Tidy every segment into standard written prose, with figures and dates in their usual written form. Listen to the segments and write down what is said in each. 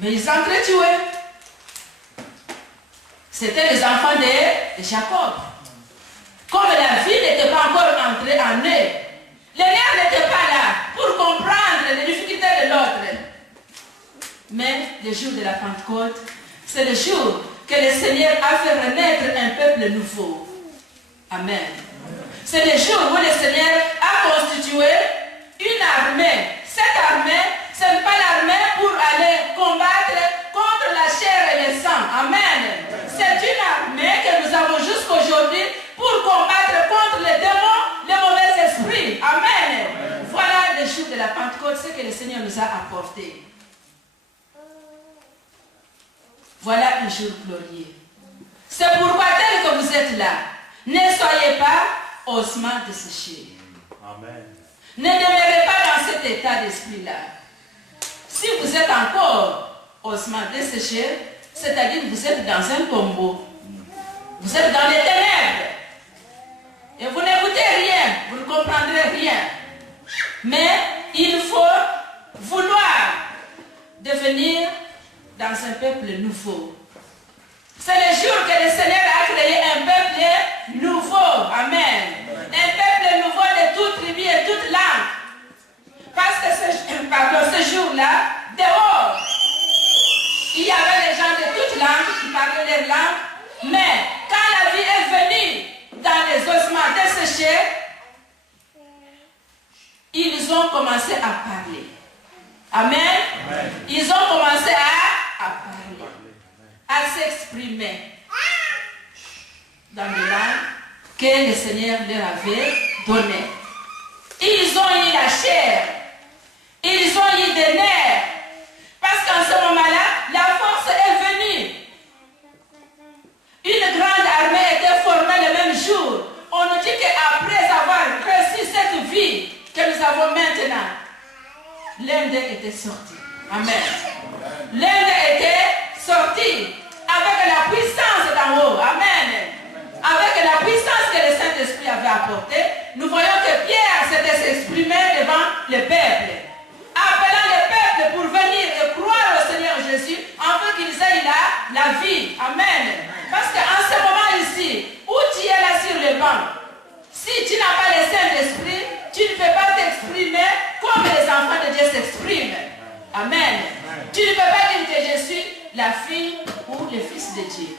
Mais ils s'entretuaient. C'était les enfants de Jacob. Comme la vie n'était pas encore entrée en eux, les nerfs n'étaient pas là pour comprendre les difficultés de l'autre. Mais le jour de la Pentecôte, c'est le jour que le Seigneur a fait renaître un peuple nouveau. Amen. C'est le jour où le Seigneur a constitué une armée. Cette armée, ce n'est pas l'armée pour aller combattre contre la chair et le sang. Amen. C'est une armée que nous avons jusqu'aujourd'hui pour combattre contre les démons, les mauvais esprits. Amen. Voilà le jour de la Pentecôte, ce que le Seigneur nous a apporté. Voilà un jour glorieux. C'est pourquoi tel que vous êtes là, ne soyez pas ossements desséchés. Amen. Ne demeurez pas dans cet état d'esprit-là. Si vous êtes encore ossements desséchés, c'est-à-dire que vous êtes dans un tombeau. Vous êtes dans les ténèbres. Et vous n'écoutez rien, vous ne comprendrez rien. Mais il faut vouloir devenir dans un peuple nouveau. C'est le jour que le Seigneur a créé un peuple nouveau. Amen. Un peuple nouveau de toute tribu et toute langue. Parce que ce jour-là, dehors, il y avait des gens de toute langue qui parlaient leur langue. Mais quand la vie est venue dans les ossements desséchés, ils ont commencé à parler. Amen. Amen. Ils ont commencé à parler, à s'exprimer dans les langues que le Seigneur leur avait données. Ils ont eu la chair, ils ont eu des nerfs, parce qu'en ce moment-là, la force est venue. Une grande armée était formée le même jour. On nous dit qu'après avoir reçu cette vie que nous avons maintenant, l'un d'eux était sorti. Amen. L'un d'eux était sorti avec la puissance d'en haut. Amen. Avec la puissance que le Saint-Esprit avait apportée, nous voyons que Pierre s'était exprimé devant le peuple, appelant le peuple pour venir et croire au Seigneur Jésus, afin qu'ils aient la vie. Amen. Parce qu'en ce moment ici, où tu es là sur le banc, si tu n'as pas le Saint-Esprit, tu ne peux pas t'exprimer comme les enfants de Dieu s'expriment. Amen. Tu ne peux pas dire que je suis la fille ou le fils de Dieu.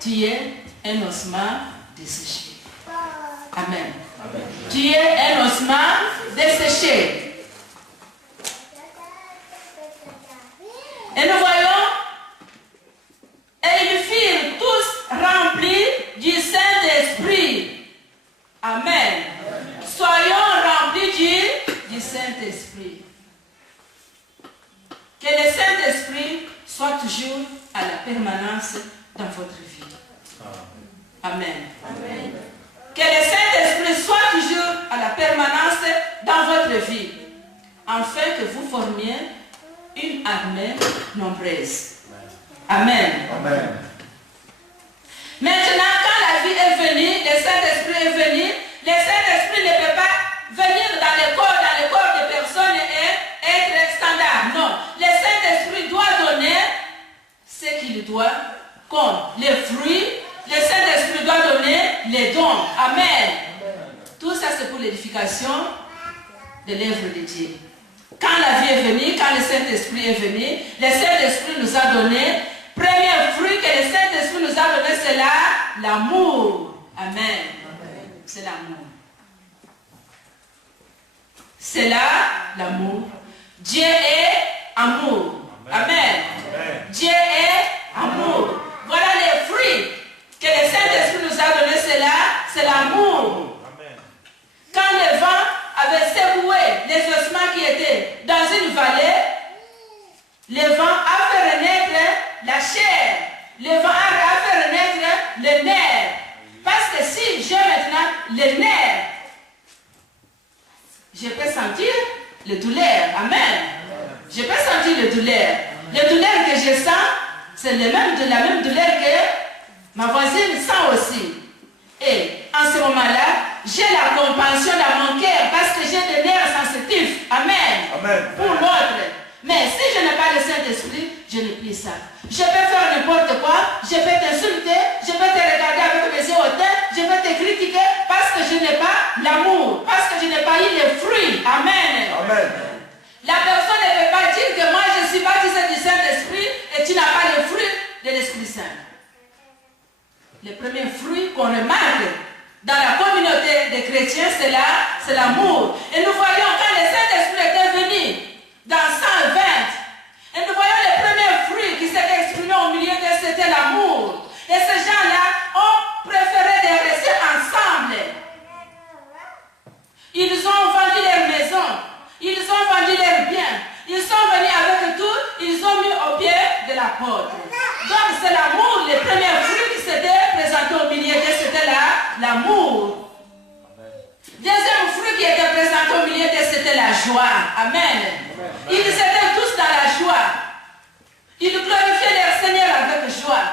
Tu es un ossement desséché. Amen. Amen. Tu es un ossement desséché. Et nous voyons, et ils furent tous remplis du Saint-Esprit. Amen. Soyons remplis du Saint-Esprit. Que le Saint-Esprit soit toujours à la permanence dans votre vie. Amen. Amen. Que le Saint-Esprit soit toujours à la permanence dans votre vie, afin que vous formiez une armée nombreuse. Amen. Amen. Maintenant, quand la vie est venue, le Saint-Esprit est venu, le Saint-Esprit ne peut pas venir dans le corps de personnes et être standard. Non. Le Saint-Esprit doit donner ce qu'il doit, comme les fruits. Le Saint-Esprit doit donner les dons. Amen. Tout ça, c'est pour l'édification de l'œuvre de Dieu. Quand la vie est venue, quand le Saint-Esprit est venu, le Saint-Esprit nous a donné, premier fruit que le Saint-Esprit nous a donné, c'est l'amour. Amen. C'est l'amour. C'est l'amour. Dieu est amour. Amen. Dieu est amour. Voilà les fruits que le Saint-Esprit nous a donnés, c'est l'amour. Quand le vent avait secoué les ossements qui étaient dans une vallée, le vent a fait renaître la chair. Le vent a fait renaître les nerfs. Parce que si j'ai maintenant les nerfs, je peux sentir le douleur. Amen. Je peux sentir le douleur. Le douleur que je sens, c'est la même douleur que ma voisine sent aussi. Et en ce moment-là, j'ai la compassion dans mon cœur parce que j'ai des nerfs sensitifs. Amen. Amen. Pour l'autre. Mais si je n'ai pas le Saint-Esprit, je n'ai plus ça. Je peux faire n'importe quoi, je peux t'insulter, je peux te regarder avec mes yeux hautains, je peux te critiquer parce que je n'ai pas l'amour, parce que je n'ai pas eu les fruits. Amen. Amen. La personne ne peut pas dire que moi je suis baptisé du Saint-Esprit et tu n'as pas les fruits de l'Esprit Saint. Le premier fruit qu'on remarque dans la communauté des chrétiens, c'est l'amour. Et nous voyons quand le Saint-Esprit était venu dans 120, et nous voyons le premier fruit qui s'est exprimé au milieu d'eux, c'était l'amour. Et ces gens-là ont préféré de rester ensemble. Ils ont vendu leur maison, ils ont vendu leurs biens, ils sont venus avec tout, ils ont mis au pied de l'apôtre. Donc c'est l'amour, le premier fruit qui s'était présenté au milieu d'eux, c'était l'amour. Deuxième fruit qui était présenté au milieu d'eux, c'était la joie. Amen. Ils étaient tous dans la joie. Ils glorifiaient leur Seigneur avec joie.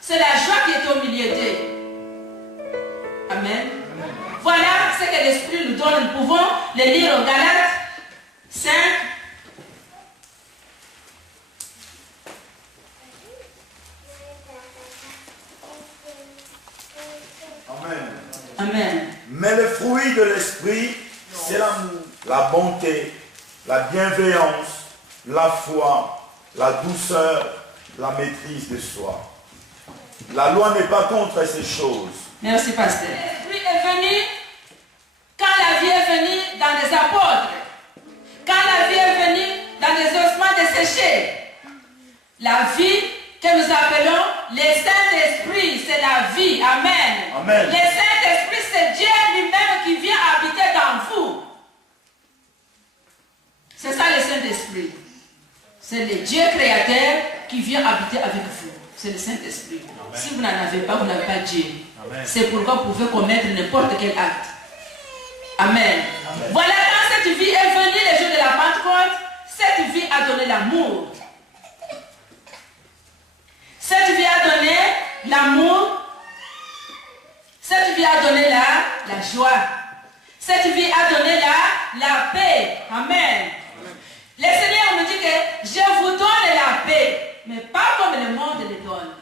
C'est la joie qui était au milieu d'eux. Amen. Voilà ce que l'Esprit nous donne. Nous pouvons le lire au Galates 5. Amen. Amen. Mais le fruit de l'Esprit, c'est l'amour, la bonté, la bienveillance, la foi, la douceur, la maîtrise de soi. La loi n'est pas contre ces choses. Merci, pasteur. L'Esprit est venu quand la vie est venue dans les apôtres. Quand la vie est venue dans les ossements desséchés. La vie que nous appelons le Saint-Esprit, c'est la vie. Amen. Amen. Le Saint-Esprit, c'est Dieu lui-même qui vient habiter dans vous. C'est ça le Saint-Esprit. C'est le Dieu créateur qui vient habiter avec vous. C'est le Saint-Esprit. Si vous n'en avez pas, vous n'avez pas Dieu. C'est pourquoi vous pouvez commettre n'importe quel acte. Amen. Amen. Voilà, quand cette vie est venue les jours de la Pentecôte, cette vie a donné l'amour. Cette vie a donné l'amour. Cette vie a donné la joie. Cette vie a donné la paix. Amen. Le Seigneur nous dit que je vous donne la paix, mais pas comme le monde le donne.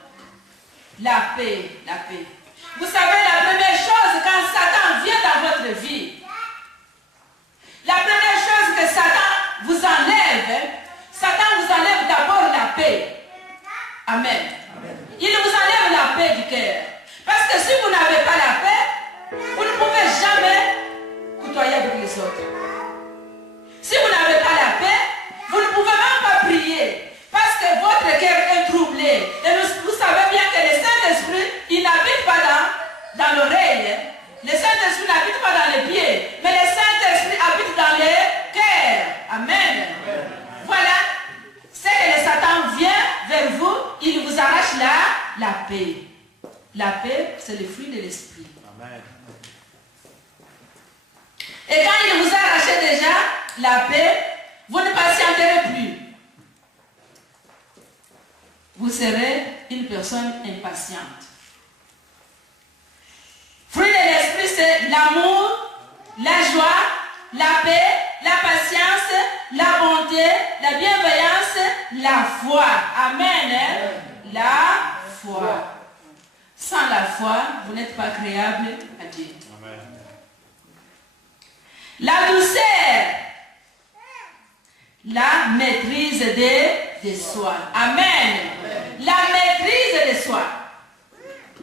La paix, la paix. Vous savez, la première chose quand Satan vient dans votre vie, la première chose que Satan vous enlève d'abord la paix. Amen. Il vous enlève la paix du cœur. Parce que si vous n'avez pas la paix, vous ne pouvez jamais côtoyer avec les autres. Si vous n'avez pas la paix, vous ne pouvez même pas prier. Parce que votre cœur est troublé. Et vous savez bien que le Saint-Esprit, il n'habite pas dans l'oreille. Le Saint-Esprit n'habite pas dans les pieds. Mais le Saint-Esprit habite dans le cœur. Amen. Voilà. C'est que le Satan vient vers vous, il vous arrache la paix. La paix, c'est le fruit de l'Esprit. Amen. Et quand il vous a arraché déjà la paix, vous ne patienterez plus. Vous serez une personne impatiente. Fruit de l'Esprit, c'est l'amour, la joie, la paix, la patience, la bonté, la bienveillance, la foi. Amen. La foi. Sans la foi, vous n'êtes pas créable à Dieu. Amen. La douceur, la maîtrise de soi. Amen. La maîtrise de soi.